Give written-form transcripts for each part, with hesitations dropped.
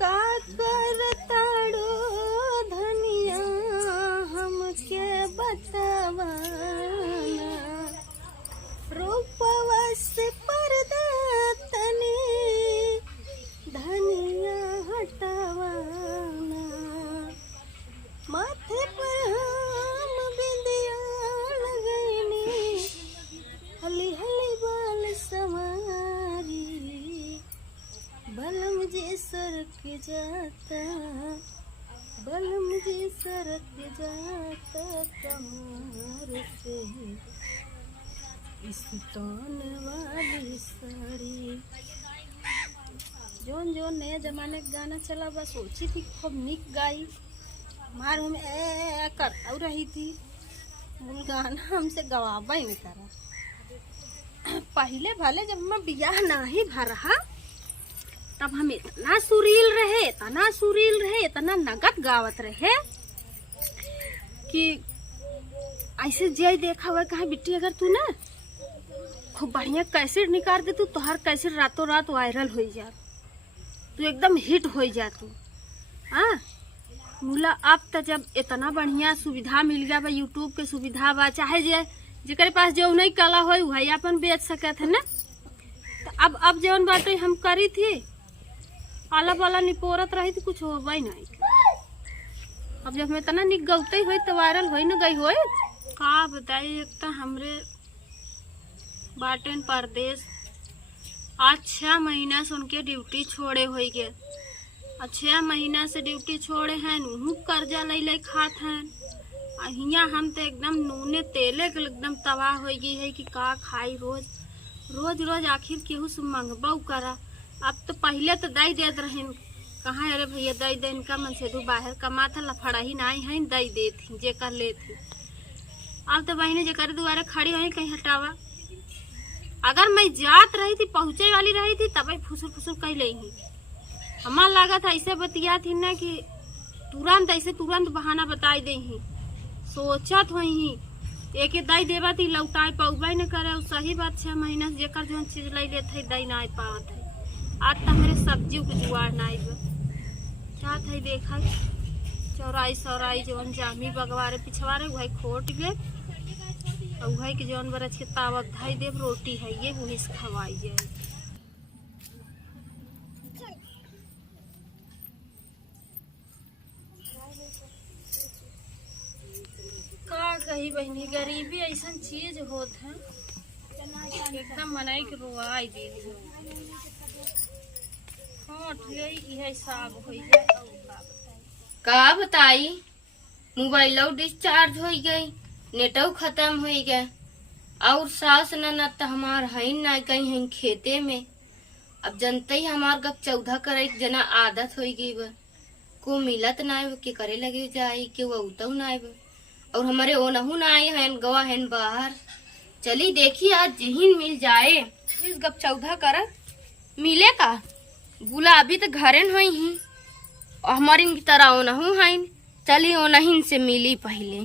का करताड़ो धनिया हमके बतावाना, रूपवा से पर्दा तनी धनिया हटावाना, माथे पर हम बिंदिया लगैनी, हली हली बाल सवारी, बलम जी सरक जाता, बलम जी सरक जाता कमर से इस तौन वाली साड़ी। जोन जोन नए जमाने का गाना चला बस सोची थी खूब निक गाई, मार हम ए करता रही थी, मूल गाना हमसे गवाबा ही नहीं करा। पहले भले जब मैं बियाह नहीं भर रहा तब हम इतना सुरील रहे, इतना सुरील रहे, इतना नगद गावत रहे कि ऐसे जय देखा हुआ कहा बिट्टी अगर तू ना खूब बढ़िया कैसेट निकाल दे तू तोहर कैसेट रातों रात वायरल हो जा, तू एकदम हिट हो जा तू। हाँ मूला अब तो जब इतना बढ़िया सुविधा मिल गया बा, यूट्यूब के सुविधा बा, चाहे जेकरे पास जो नहीं कला हो वही अपन बेच सकत है ना। तो अब जौन बाटे हम करी थी आला वाला निपोरत रही थी, कुछ होगा ही नहीं। अब जब मैं इतना निक गौते हुई तो वायरल हो न गई हो का बताई। एक तो हमरे बाटेन परदेश आज 6 महीना से उनके ड्यूटी छोड़े हो गए, 6 महीना से ड्यूटी छोड़े हैं, उहू कर्जा ले खात हैं। हियाँ हम तो एकदम नूने तेले के एकदम तबाह हो गई है कि का खाई रोज रोज रोज, आखिर केहू से मंगबा करा। अब तो पहले तो दई देत रहे, कहाँ अरे भैया दई दे इनका मन से बाहर कमा था लफड़ा ही नहीं है, दई दे थी जे कर ले थी। अब तो बहने जेकर दुआरे खड़ी हुई कहीं हटावा, अगर मैं जात रही थी पहुंचे वाली रही थी तब फुसुर फुसुर कह ले ही। हमार लागत ऐसे बतिया थी ना कि तुरंत ऐसे तुरंत बहाना बताई दे ही, सोचत हो ही एक दई देवा थी लौटाए पौबा न करे। सही बात 6 महीना से जेकर जो चीज ले लेते दई नहीं पावत है। आज तो हमारे सब्जी के जुआर नहीं क्या था देखा, चौराई सौराई जवन जामी बगवारे पिछवारे वही खोट गए, और वही के जवन बरच के तावत धाई देव रोटी है ये वही से खवाई जाए। का कही बहनी, गरीबी ऐसा चीज होत है एकदम मनाई के रुआई दे का बताई। मोबाइल डिस्चार्ज हो गई, नेटो खत्म हो गए, और सास न तो हमार है ना कहीं है खेते में। अब जनते ही हमार गप 14 करे जना आदत हो गई बा, को मिलत ना के करे लगे जाए के वो उतऊ ना, और हमारे ओ नहू ना आए हैं गवा हैं बाहर। चली देखी आज जिहिन मिल जाए इस गप 14 कर मिले का। गुलाबी तो घरे हुई ही और हमारी की तरह ओ नहू है, चली ओ नहीं से मिली पहले।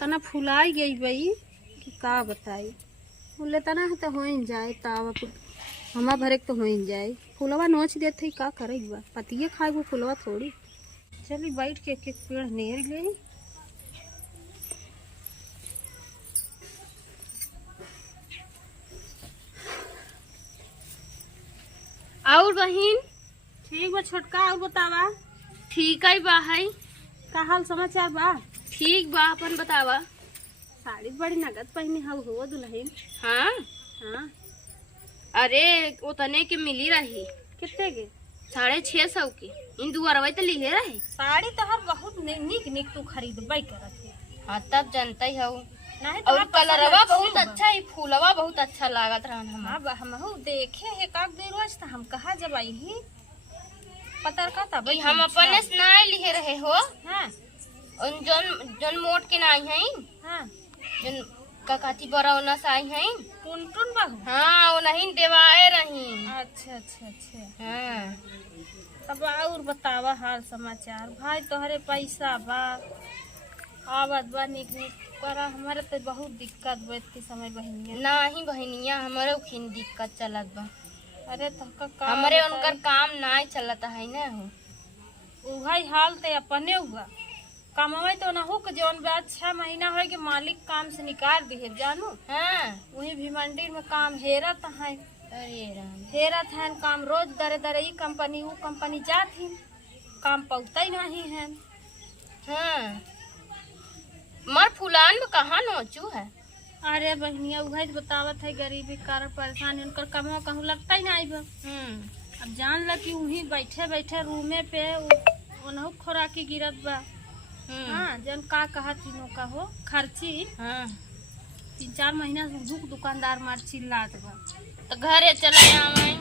तना फुलाई गई बई कि का बताई, बोले तना है तो हो जाए तावा हमा भरे तो हो जाए। फुलवा नोच देते ही का करे बा, पतिये खाए वो फुलवा थोड़ी। चली बैठ के एक पेड़ नेर ले। और बहिन ठीक बा छोटका, और बतावा ठीक है बा है, का हाल समाचार बा? ठीक बा अपन बतावा। साड़ी बड़ी नगद पहनी हो दुल्हन। हाँ हाँ अरे उतने के मिली रही, कितने के? 650 की। इन दुआरवा तो लिए रहे। साड़ी तो हर बहुत निक निक तू खरीदबई करत है। हाँ तब जानता ही हो, नहीं और कलरवा बहुत अच्छा है, फूलवा बहुत अच्छा लागत रहन। हाँ हम देखे है काक दे रोज तो हम कहा जब आई ही पता का तब हम अपने से ना लिए रहे हो। हाँ उन जन मोट के नाई हैं, हाँ जन ककाती बरौना से आई हैं, टुन बहू। हाँ वो नहीं देवाए रही। अच्छा अच्छा अच्छा हाँ तब और बतावा हाल समाचार। भाई तोहरे पैसा बा, आवत बा निक निक पर हमारे तो बहुत दिक्कत बा इतनी समय बहनिया। नाही बहनिया हमारे खिन दिक्कत चलत बा। अरे तो हमारे उनकर काम ना चलत है ना हो। उहाई हाल ते अपने हुआ कमावे तो ना हो कि जौन बाद 6 महीना हो के मालिक काम से निकाल दिए जानू। हाँ वही भी मंडी में काम हेरत है। अरे राम हेरत है काम रोज दरे दरे ई कंपनी वो कंपनी जात ही काम पौता ही नहीं है। हाँ मर फुलान में कहाँ नोचू है। अरे बहनिया उहे तो बतावत है गरीबी के कारण परेशान उनकर कमो कहूँ लगता ही नहीं बा। अब जान ल कि वही बैठे बैठे रूमे पे उन्हों खोराकी गिरत बा। हाँ जन का कहा तीनों का हो खर्ची। हाँ 3-4 महीना से दुकानदार मार चिल्लात बा। तो घरे चला आवे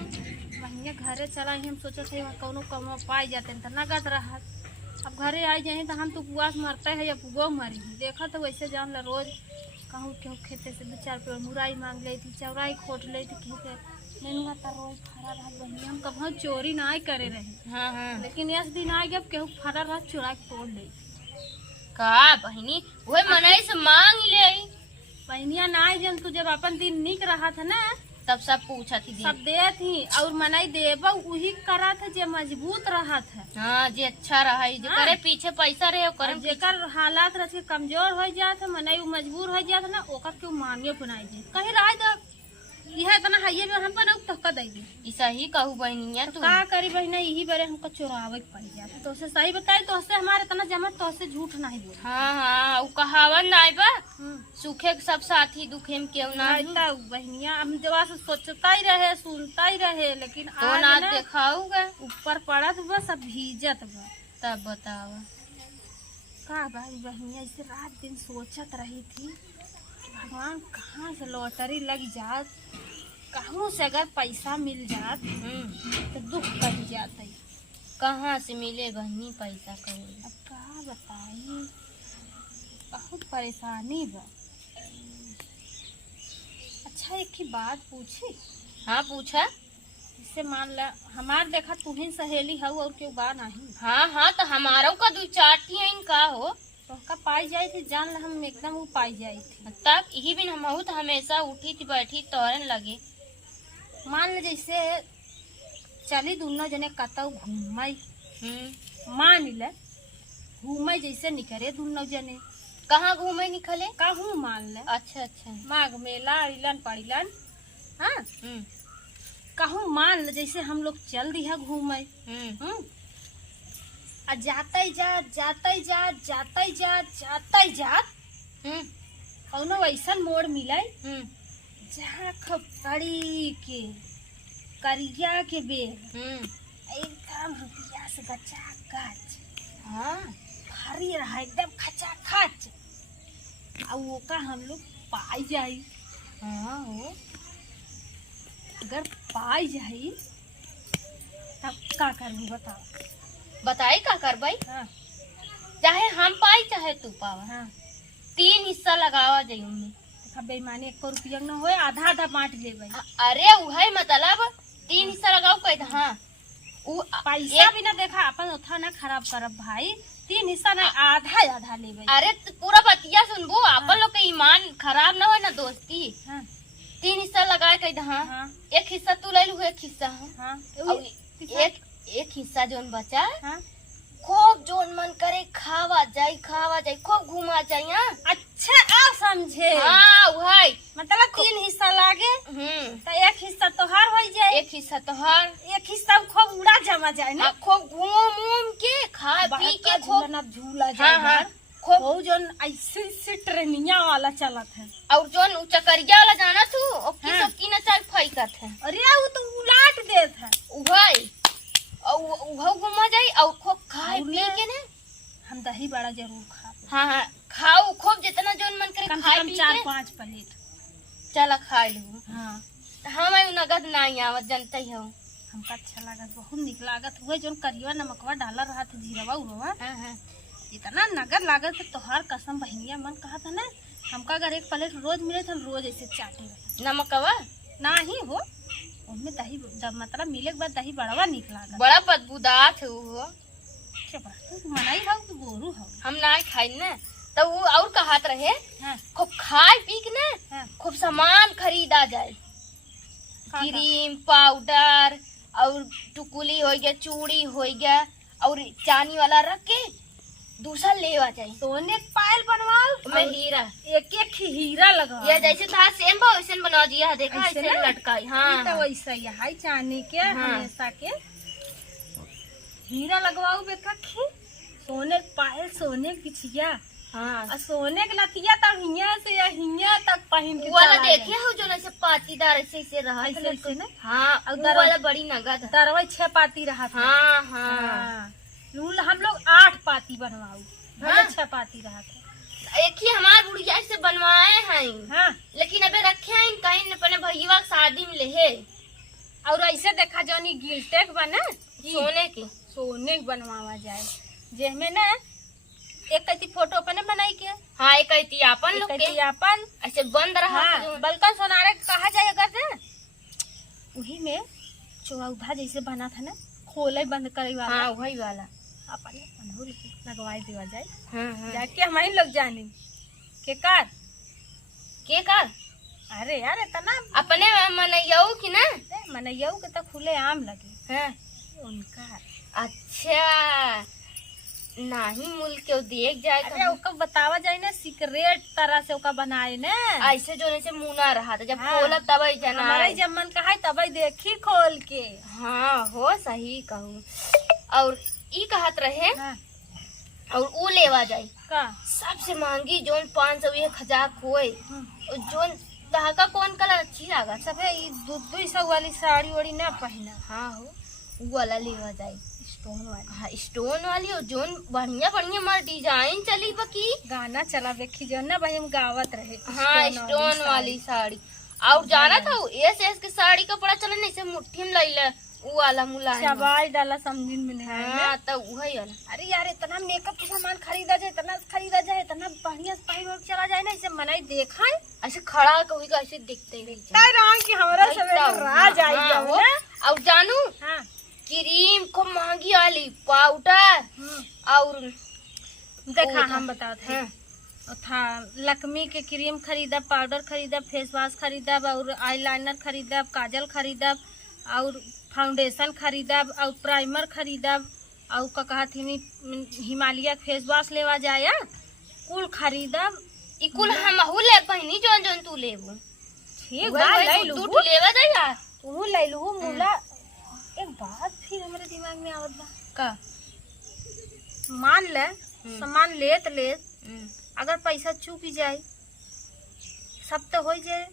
बहनिया घरे चला ही हम सोचत है कौनो कमो पाई जाते तो नगद रहा। अब घरे आई जाए तो हम तो उपवास मरते है या पुगो मरी देखा तो वैसे जान ला रोज कहूँ क्यों खेते से 2-4 पेड़ मुराई मांग ले थी चौराई खोट ले थी खेते नहीं तो रोज फरा रहा बहनिया हम कभी चोरी ना करे रहे। हाँ हाँ लेकिन इस दिन आ गया केहू फरा रहा चोरा के तोड़ ले का बहनी वही मनाई से मांग ले बहनिया ना आई जन तू जब अपन दिन निक रहा था ना तब सब पूछा थी सब दे थी और मनाई देबा वही करा था जे मजबूत रहा था। हाँ जे अच्छा रहा जो करे पीछे पैसा रहे करे जेकर हालात रहे कमजोर हो जात है मनाई मजबूर हो जात ना ओकर क्यों मांगे बनाई दे कहीं रह जा यह इतना हाइये में हम बनाऊ तो का दे दी ऐसा ही कहू बहनिया तो तू का करी बहना यही बारे हमको चोरावे के पड़ जाता तो से सही बताई तो से हमारे इतना जमा तो से झूठ नहीं बोल। हाँ हाँ वो कहावत नहीं बा सूखे के सब साथी दुखे में क्यों ना बहनिया हम जवा से सोचता ही रहे सुनता ही रहे लेकिन तो आज ना ना दिखाऊगा ऊपर पड़त बा सब भीजत बा। तब बतावा का भाई बहनिया ऐसे रात दिन सोचत रही थी भगवान कहाँ से लॉटरी लग जात कहूँ से अगर पैसा मिल जात तो दुख कट जाता है। कहाँ से मिले बहनी पैसा कहो अब का बताई बहुत परेशानी बा। अच्छा एक ही बात पूछी। हाँ पूछा इससे मान ला हमार देखा तुम्हें सहेली हो और क्यों बा नहीं। हाँ हाँ तो हमारों का 2-4 इनका हो तो का पाई जाई थी जान ला हम एकदम वो पाई जाई थी तब यही बिन हम तो हमेशा उठी थी बैठी तोरन लगे मान ले जैसे चली दोनों जने कतौ घूमई मान ले घूमई जैसे निकले दोनों जने कहाँ घूमे निकले कहूँ मान ले अच्छा अच्छा माघ मेला इलन पड़िलन। हाँ कहूँ मान ले जैसे हम लोग चल दिया घूमे जाता ही जात कौनो ऐसा मोड़ मिले जहाँ खपड़ी के करिया के बेर एकदम रुपया से बचा काच हाँ भारी रहा एकदम खचा खच और वो का हम लोग पाई जाई। हाँ हो अगर पाई जाई तब का करूँ बताओ बताई का कर भाई। हाँ चाहे हम पाई चाहे तू पावा। हाँ 3 हिस्सा लगावा जाइए बेईमानी 1 रुपया न हो आधा आधा बांट ले भाई। अरे वही मतलब 3 हिस्सा लगाओ कह हाँ पैसा भी ना देखा अपन उठा ना खराब करब भाई 3 हिस्सा ना आधा आधा ले भाई। अरे पूरा बतिया सुनबो अपन लोग के ईमान खराब ना हो ना दोस्ती। हाँ 3 हिस्सा लगाए कह हाँ 1 हिस्सा तू ले लू 1 हिस्सा हाँ एक हिस्सा जोन बचा हाँ खूब जोन मन करे खावा जाई खूब घुमा जाई। हाँ अच्छा आप समझे। हाँ वही मतलब 3 हिस्सा लागे तो 1 हिस्सा तोहार हो जाए 1 हिस्सा तोहार 1 हिस्सा खूब उड़ा जमा जाए ना खूब घूम के खा पी के खूब झूला जाए। हाँ खूब जोन ऐसे ट्रेनिया वाला चलत है और जोन चकरिया वाला जाना तू सब की न चल फैकत है। अरे वो तो उलाट देत है वही और घुमा जाई और खूब खाए पी के ना हम दही बड़ा जरूर खा। हाँ हाँ खाओ खूब जितना जोन मन करे खाए पी 4-5 प्लेट चला खा लू। हाँ हम नगद नहीं आवत जनता ही हो हमका अच्छा लागत बहुत निक लागत हुए जोन करिया नमकवा डाला रहा था जीरावा उरवा। हाँ इतना नगद लागत है तोहार कसम बहनिया मन कहा था ना हमका अगर 1 प्लेट रोज मिले तो हम रोज ऐसे चाटे रहे। नमकवा ना ही हो उनमें दही मतलब मिले के बाद दही बड़वा निक लागत बड़ा बदबूदार थे वो मनाई हो तो बोरू हो हम ना खाई ना तो वो और कहत रहे हाँ, खूब खाए पी के ना हाँ, खूब सामान खरीदा जाए, का? क्रीम पाउडर और टुकुली हो गया, चूड़ी हो गया और चांदी वाला रख के दूसरा लेवा जाए। सोने के पायल बनवाओ मैं और हीरा एक एक हीरा लगा ये जैसे था सेम भाव वैसे बना दिया, देखा ऐसे ऐसे ना? लटकाई। हाँ तो वैसा ही है चांदी के हाँ। हमेशा के हीरा लगवाओ बेकखी, सोने के पायल, सोने के बिछिया हाँ और सोने के लतिया तब हिया से या हिया तक पहन के वो वाला चला देखे जाए। हो जो ऐसे पाटीदार ऐसे ऐसे रहा ऐसे ऐसे ना हाँ और वो दरवा- वाला बड़ी नगद है। दरवाई 6 पाती रहा था। हाँ हाँ हाँ। लूल हम लोग 8 पाती बनवाऊ, हाँ। भले 6 पाती रहा था। एक ही हमार बुढ़िया से बनवाए हैं हाँ, लेकिन अबे रखे हैं कहीं अपने भैया की शादी में ले और ऐसे देखा जानी गिल्टेक बना सोने की। सोने के बनवावा जाए, जेमे ना एक कती फोटो अपने बनाई के, हाँ एक कहती अपन एक लोग कती के अपन, ऐसे बंद रहा हाँ, जो- बलकन सोनारे कहा जाएगा ना, वही में चौधा जैसे बना था ना, खोले बंद करे वाला। हाँ वही वाला। अपने अनहुल लगवाई देवा जाए, हाँ हाँ जाके हमारी लोग जाने के कार। के कर अरे यार इतना अपने मनैयऊ की ना। मनैया के तो खुले आम लगे हाँ उनका। अच्छा नहीं मूल के देख जाए अरे ओका बतावा जाए ना, सीक्रेट तरह से ओका बनाए ना, ऐसे जो ऐसे मुना रहा था जब हाँ। खोला तब ही जना हमारा ही जब मन कहा तब ही देखी खोल के। हाँ हो सही कहूँ। और ई कहत रहे हाँ, और वो लेवा जाए का सबसे महंगी जोन 500 1000 कोई और जोन तहका कौन कलर अच्छी लागत सब। सबे ई 200 वाली साड़ी वाड़ी ना पहना, हाँ हो वो वाला लेवा जाए स्टोन वाली। हाँ स्टोन वाली और जोन बढ़िया बढ़िया मार डिजाइन चली बकी। गाना चला देखी जो ना भाई हम गावत रहे। हाँ स्टोन वाली साड़ी। और जाना था एस के साड़ी का बड़ा चलन ऐसे मुट्ठी में लैले वो वाला मुलायम। चबाई डाला समझिन में नहीं आया ना। हाँ तो वही वाला। अरे यार इतना मेकअप का सामान खरीदा जाए, इतना खरीदा जाए, इतना बढ़िया से पहन ओढ़ के चला जाए ना, इसे मनाई देखा है ऐसे खड़ा कभी का ऐसे दिखते ही ताई रंग की हमारा सब राज आई हाँ, जाओ वो। ना। और जानू हाँ, क्रीम खूब महंगी वाली पाउडर और देखा वो था। हम बताते हैं। हाँ, था लक्मी के क्रीम खरीदा, पाउडर खरीदा, फेस वॉश खरीदा और आईलाइनर खरीदा, काजल खरीदा और फाउंडेशन खरीदा और प्राइमर खरीदा और का कहा थी हिमालय फेस वॉश लेवा जाया, कुल खरीदा। ई कुल हमहू ले बहनी जोन जोन तू लेबू ठीक बा ले लू, तू लेवा जा यार तू ले लू मूला। एक बात फिर हमारे दिमाग में आवत बा, का। मान ले सामान लेत लेत हम्म, अगर पैसा चूक जाए सब तो हो जाए।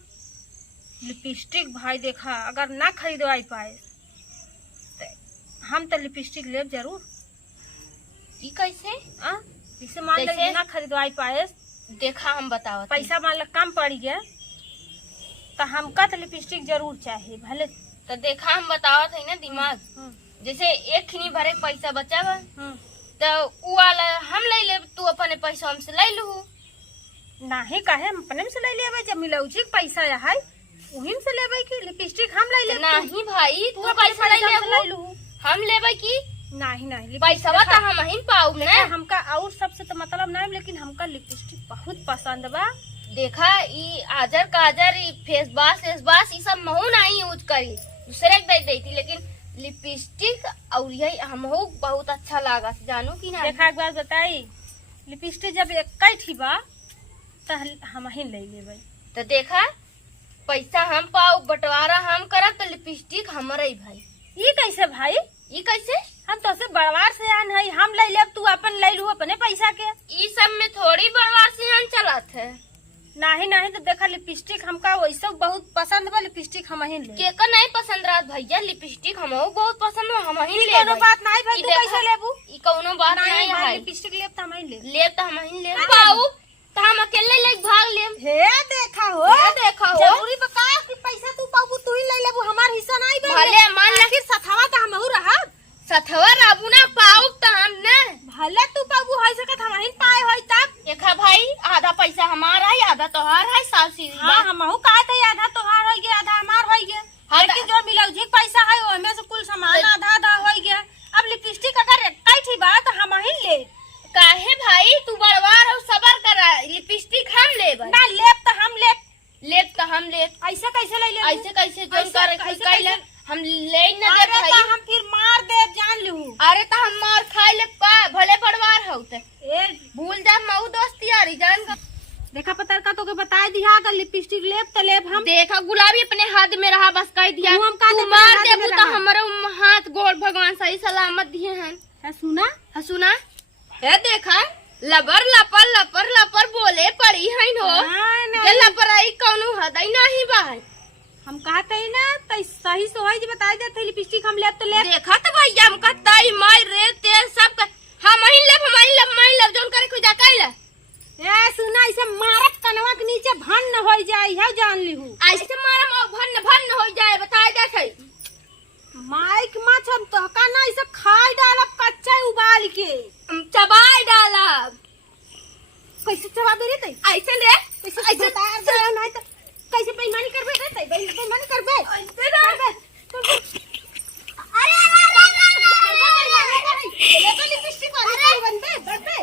लिपस्टिक भाई देखा अगर ना खरीदवाई पाए तो हम तो लिपस्टिक लेब जरूर। ई कैसे आ? जैसे मान ले कैसे? ना खरीदवाई पाए, देखा हम बतावत हई। पैसा मान लो कम पड़ गया तो हमका तो लिपस्टिक जरूर चाहिए भले। तो देखा हम बतावत है ना दिमाग जैसे एक खिनी भरे के पैसा बचावा तो उ वाला हम ले ले, तू अपने पैसा हमसे ले लू। नहीं काहे हम अपने में से ले लेबे, जब मिलौजी के पैसा है उही में से लेबे की लिपस्टिक हम ले लेब। नहीं भाई तू तू अपने पैसा ले पैसा से ले ले लू। हम लेबे की नहीं नहीं पैसा लिपस्टिक तो हम ही पाऊ देखा, ना। हमका और सबसे तो मतलब नहीं, लेकिन हमका लिपस्टिक बहुत पसंद बा। देखा ई आजर काजर ई फेस वॉश ई सब महू नहीं यूज करी, दूसरे के दे देती, लेकिन लिपस्टिक और यही हमहू बहुत अच्छा लागा जानू की ना। देखा एक बात बताई, लिपस्टिक जब एक ही बा तो हम ही ले लेबै। तो देखा पैसा हम पाऊ बंटवारा हम करब तो लिपस्टिक हमारे ही भाई। ये कैसे भाई? ई कैसे हम तो से बड़वार से आन है, हम ले लेब तू अपन ले लू अपने पैसा के। ई सब में थोड़ी बड़वार से हम चलत है। नहीं नहीं तो देखा लिपस्टिक हमका वैसे बहुत पसंद बा, लिपस्टिक हम ही ले। केकर नहीं पसंद रहा भैया लिपस्टिक हमहू बहुत पसंद है, हम ही ई ले कोनो बात नहीं भाई, ई तू देखा, कैसे लेबू? ई कौनो बात नहीं नहीं भाई है। लिपस्टिक लेब तो हम ही ले। ले तो हम ही ले हाँ। पाऊ तो हम अकेले ले भाग ले। हे देखा हो, ये देखा हो जरूरी बा का कि पैसा तू पाबू तू ही ले लेबू, हमार हिस्सा नहीं बे। भले मान ला आखिर सथवा तो हमहू रहा, सथवा राबू ना पाऊ तो हम ना। भले तू पाबू है सकत हम ही पाए होई तब। देखा भाई आधा पैसा हमारा है आधा तोहार है, साल सीधी हाँ हमहू कहा था आधा तोहार हो गया आधा हमार हो गया, हाँ, लेकिन जो मिलौजी पैसा है ओमे से कुल सामान तो- आधा आधा हो गया। अब लिपस्टिक अगर एक ही बा तो हम ही ले। काहे भाई तू बड़वार हो सबर कर जौन करे कैले हम ले न दे अरे भाई। तो हम फिर मार दे जान लू। अरे तो हम मार खाई ले पा भले परिवार होते ए भूल जा मऊ दोस्ती यारी जान का। देखा पतर का तो के बता दिया अगर लिपस्टिक लेब तो लेब हम। देखा गुलाबी अपने हाथ में रहा बस कह दिया तू हम का तू दे मार हाथ दे में तो रहा। हमारे हाथ गोड़ भगवान सही सलामत दिए हैं। है सुना हाँ सुना है देखा लबर लपर लपर लपर बोले पड़ी है नो हाँ, नहीं। के लपराई कौनो हदई नहीं बा। हम कहते ही ना तो सही सोई जी बता देते लिपस्टिक हम लेब तो लेब। देखा तो भैया हम कहता ही मार रे ते सब का हम ही लब जोन करे कोई जाकाई ला। ए सुना इसे मारत कनवा के नीचे भन न हो जाए है जान लिहू। ऐसे मारा माँ भन भन हो जाए बताए देखे माइक माछ हम तो का ना इसे खाई डालब कच्चा उबाल के चबाई डाला कैसे चबा दे रे ऐसे ले कैसे ऐसे बता दे नहीं तो कैसे बेईमानी करबे रे बेईमानी करबे ऐसे ना ले तो लिपस्टिक वाली बनबे बनबे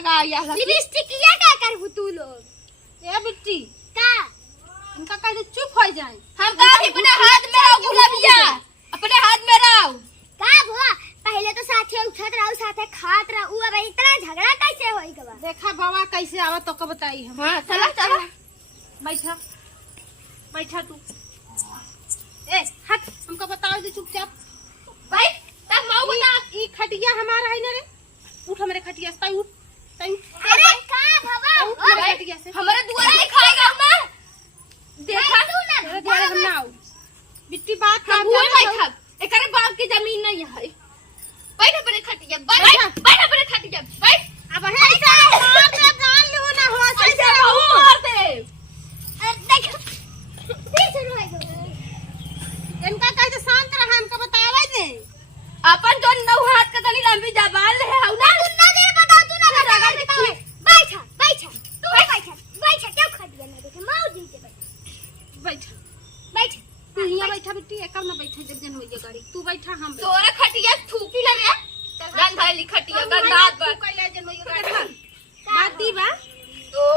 लिपस्टिकिया का करबू तू लोग ए बिट्टी का इनका कह दे चुप हो जाए। हम का अपने हाथ में रहो गुलाबिया अपने हाथ में रहो का भुआ पहले तो साथे उठत रहू साथे खात रहू अब इतना झगड़ा कैसे होई गवा। देखा बाबा कैसे आवत तो का बताई हम। हां चला चला बैठा बैठा तू ए हट हमको बताओ दे चुपचाप भाई तब माऊ बता ई खटिया हमारा है ना रे उठ हमारे खटिया से उठ तई अरे का भवा उठ हमारे खटिया से हमारे दुआर पे खाएगा हम देखा तू ना अरे दे हम ना आऊ बिट्टी बात हम कर भूल बैठा एकरे बाप की जमीन नहीं है बैठ अपने खटिया बैठ अपने खटिया बैठ अब है ऐसा मार दे जान लो ना हो ऐसे बहु मार दे देख फिर शुरू हो गया। इनका कह दे शांत रहा हमको बतावे दे अपन जो नौ हाथ का तनी लंबी जबान है हौ ना तू ना देर बताओ तू ना बताओ बैठा बैठा तू बैठा बैठा क्यों खटिया में देखे माऊ जी से बैठा बैठ तू यहाँ बैठा बिट्टी एकम ना बैठा जब जन होइए गाड़ी तू बैठा हम बैठा। तोरा खटिया थूकी लगे गंधाली खटिया गंधात तू बा कैला जन होइए गाड़ी बात दी बा तो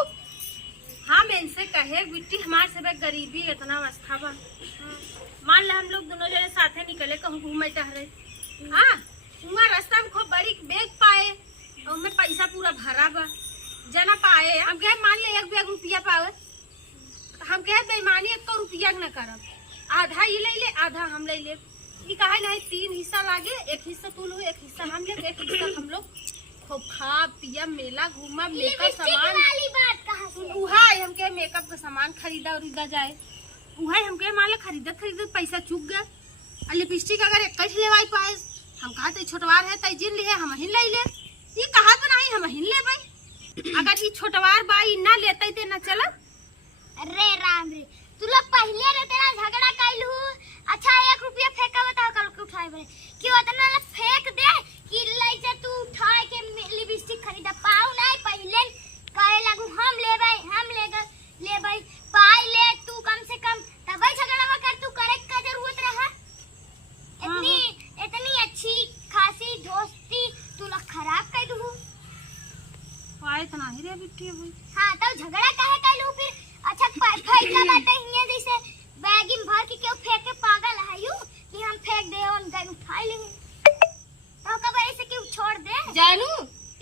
हम इनसे कहे बिट्टी हमारे सब गरीबी इतना अवस्था बा मान ला हम लोग दोनों जने साथे निकले कहूँ घूमे टहरे हाँ वहाँ रास्ता में खूब बड़ी बैग पाए और में पैसा पूरा भरा बा जना पाए हम कहे मान ले एक बैग रुपया पावे हम कहे बेईमानी 1 रुपया न करब आधा ये ले ले आधा हम ले ले ये कहे नहीं 3 हिस्सा लागे एक हिस्सा तू लो एक हिस्सा हम ले एक हिस्सा हम लोग खूब खा पिया मेला घूमा मेकअप सामान वाली बात कहां से उहा हम के मेकअप का सामान खरीदा उरीदा जाए उहा हम के मान लो खरीदत पैसा चुक गया और लिपस्टिक अगर एक ही लेवाई पाए हम कहा तो छोटवार है तई जिन लिए हम हिन ले ले ये कहा तो नहीं हम हिन ले भाई अगर ये छोटवार बाई ना लेते ते ना चला अरे राम रे तू लोग पहले रे तेरा झगड़ा कैलू अच्छा 1 रुपया फेंका बताओ कल को उठाए बड़े क्यों इतना फेंक दे कि लई से तू उठाए के लिपस्टिक खरीदा पाऊ नहीं पहले कहे लागू हम ले भाई पाई ले तू कम से कम तब झगड़ा कर तू करे का जरूरत रहा इतनी अच्छी खासी दोस्ती तू लोग खराब कर दू पाए तो नहीं रे बिट्टी भाई हाँ तो झगड़ा काहे कैलू फिर अच्छा फैसला बाटे हिया जैसे बैग में भर के क्यों फेंक के पागल है यू कि हम फेंक दे और गन उठा ले तो कब जानू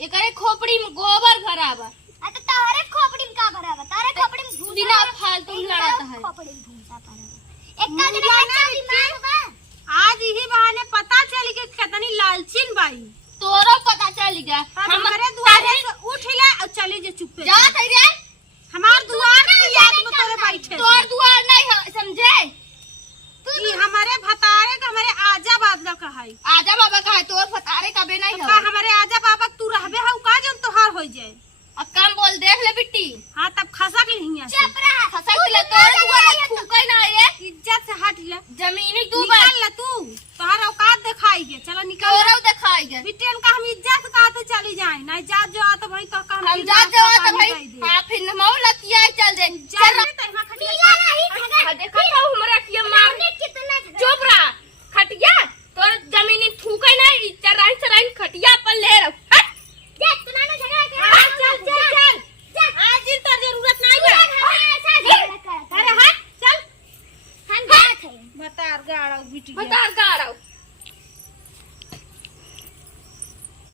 एकरे खोपड़ी में गोबर भरावा तो तारे खोपड़ी में का भरावा तारे खोपड़ी में भूसा बिना फालतू में लड़त है। खोपड़ी में भूसा भरावा एक का जना दिमाग बा आज यही बहाने पता चली कि कितनी लालचीन बाई। तोरो पता चल गया हमारे द्वारे से उठ ले और चली जे चुप्पे जा रे हमार दुआर की याद में तोरे बैठे तोर दुआर नहीं है समझे ई हमारे भतारे का हमारे आजा बाबा का है। आजा बाबा का है तोर फतारे का बे नहीं का है। हमारे आजा बाबा तू रहबे हउ का जन तोहार हो जाए। अब काम बोल देख ले बिट्टी हां तब खसक लिहिया से चुप रहा फसक ले तोर दुआर फूके ना ये इज्जत से हट ले जमीनी तू बार निकल ले तू तोहार औकात दिखाई गे। चलो निकल तोरो दिखाएगा बिटियन का हम इज्जत कहते चली जाए ना जात जो आत भाई तो का हम जा जाओ तो भाई हां फिर नमौ लतिया चल दे चल तहमा खटिया हां देखो तो हमरा किया मारने कितना चुप रहा खटिया तोर जमीनी थूके ना चराई चराई खटिया पर ले रहो हट देख तूने ना झगड़ा चल चल चल आज दिन तो जरूरत नहीं है। अरे हट चल हम बात है मतार गाड़ा बिटिया बता गाड़ो